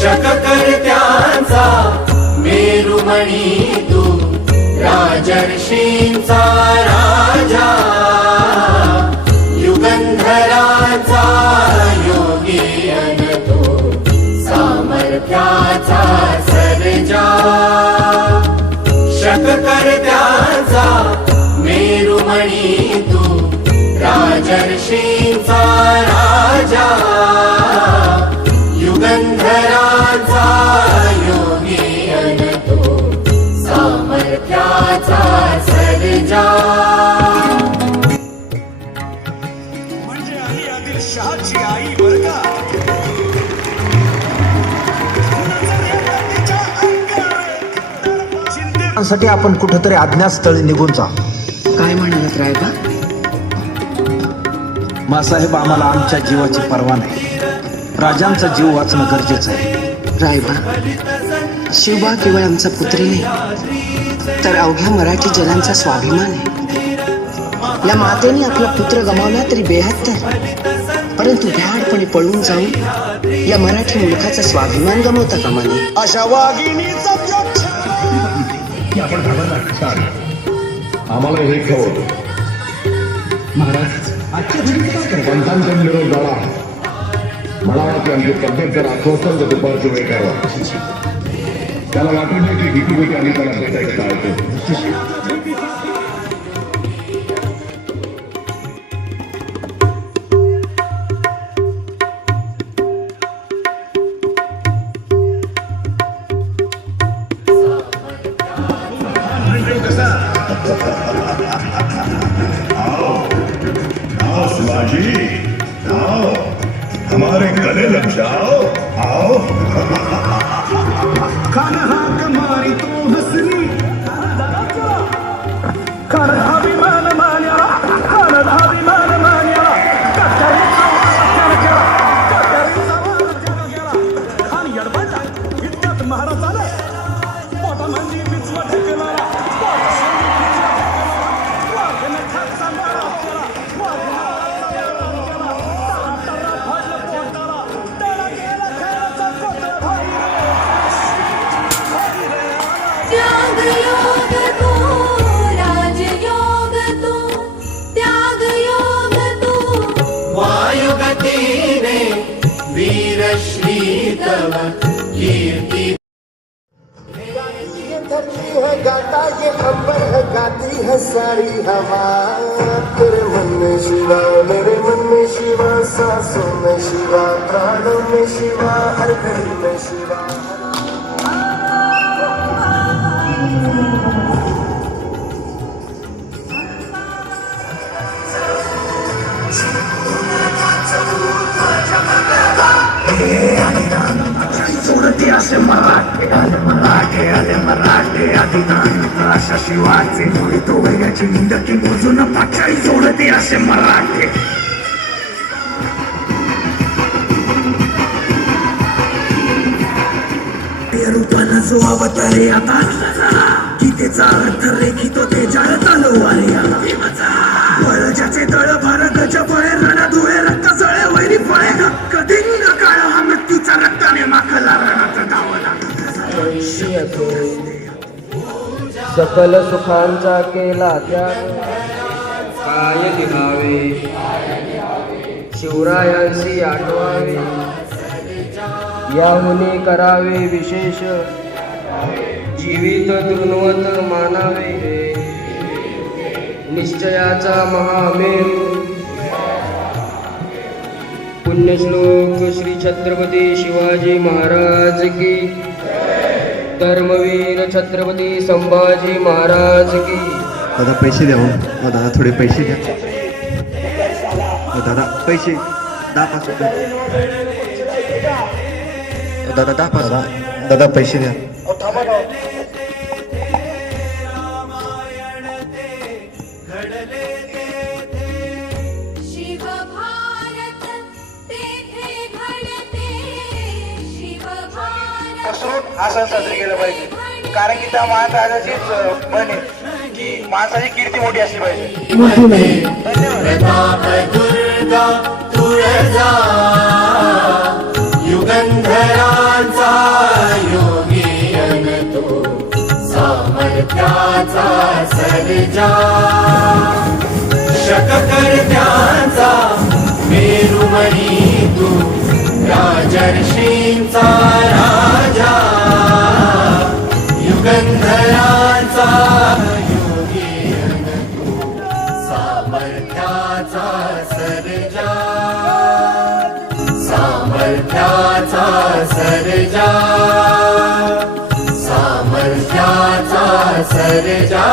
शककर्त्यांचा मेरुमणी तू, राजर्षींचा राजा, युगंधराचा योगी अन तू, सामर्थ्याचा सर्जा. शककर्त्यांचा मेरुमणी तू, राजर्षींचा राजा, युगंधराचा योगी अन तू, सामर्थ्याचा सर्जा. म्हणजे आई आदिलशहाची आई बरं का. साठी आपण कुठेतरी अज्ञातस्थळी निघून जा. काय म्हणालात रायबा? मासाहेब, आम्हाला आमच्या जीवाची पर्वा नाही. राजांचा जीव वाचणं गरजेचं आहे. रायबा, शिवबा केवळ आमचा पुत्र नाही, तर अवघ्या मराठी जनांचा स्वाभिमान आहे. या मातेने आपला पुत्र गमावला तरी बेहत्तर, परंतु भ्याडपणे पळून जाऊन या मराठी मुलखाचा स्वाभिमान गमावता कामा नये. अशा वाघिणीचा आपण आम्हाला हे खवं महाराज पंचांचा निरोप झाला. मला वाटतं आमची पद्धत जर आठवतं तर दुपारची वेळ करावा. त्याला वाटत नाही की भीती भीती आम्ही त्याला भेटायचं टाळतो. शिवाजी आओ, हमारे गले लग जाओ, आओ. खाना हाक मारी तो हसनी, खाना अभिमान मान्या, खाना अभिमान मान्या. खान यडबडला इतक्यात महाराज आला. पोटामध्ये बिचवा ठेकेला, त्याग योग तू, राजयोग तू, त्याग योग तू, वायुगतीने वीरश्री तव कीर्ती. धरती है गाता ये अंबर है, गाती है सारी हवा. तेरे मन में शिवा, मेरे मन में शिवा, सांसों में शिवा, प्राणों में शिवा, हर घड़ी में शिवा. सोडते असे मराठे आले, मराठे आले, मराठे अधिनाथ. अशा शिवाचे डोळे तो वैराची मुंडकी मोजून पाचाळी सोडते असे मराठे. रूपानं जो अवतारे आता गीतेचा अर्थ रेखितो ते जळ तलवारी बळ ज्याचे तळ भार गज फळे रणा धुळे रक्त जळे वैरी फळे हक्क दिंग काळ हा मृत्यूचा रक्ताने माखला रणात धावला. सकल सुखांचा केला त्याग, काय लिहावे शिवरायांशी आठवावे, याहुनी करावे विशेष, जीवित तृणवत मानावे. निश्चयाचा महामेरू, पुण्यश्लोक श्री छत्रपती शिवाजी महाराज की, धर्मवीर छत्रपती संभाजी महाराज की. दादा पैसे द्या. दादा थोडे पैसे द्या. दादा पैसे 10-5 रुपये. दादा 10-5. दादा पैसे द्या. शिव भारत तेथे घडते, शिव भारत असं साजरे केलं पाहिजे. कारण की त्या महाराजाचीच म्हणे की माणसाची कीर्ती मोठी असली पाहिजे. प्रताप दुर्गा तुळजा, युगंधरांचा सामर्थ्याचा सर्जा शककर्त्यांचा मेरुमणी तू राजर्षींचा राजा युगंधरांचा योगी तू सामर्थ्याचा सर्जा सामर्थ्याचा सर्जा सामर्थ्याचा सर्जा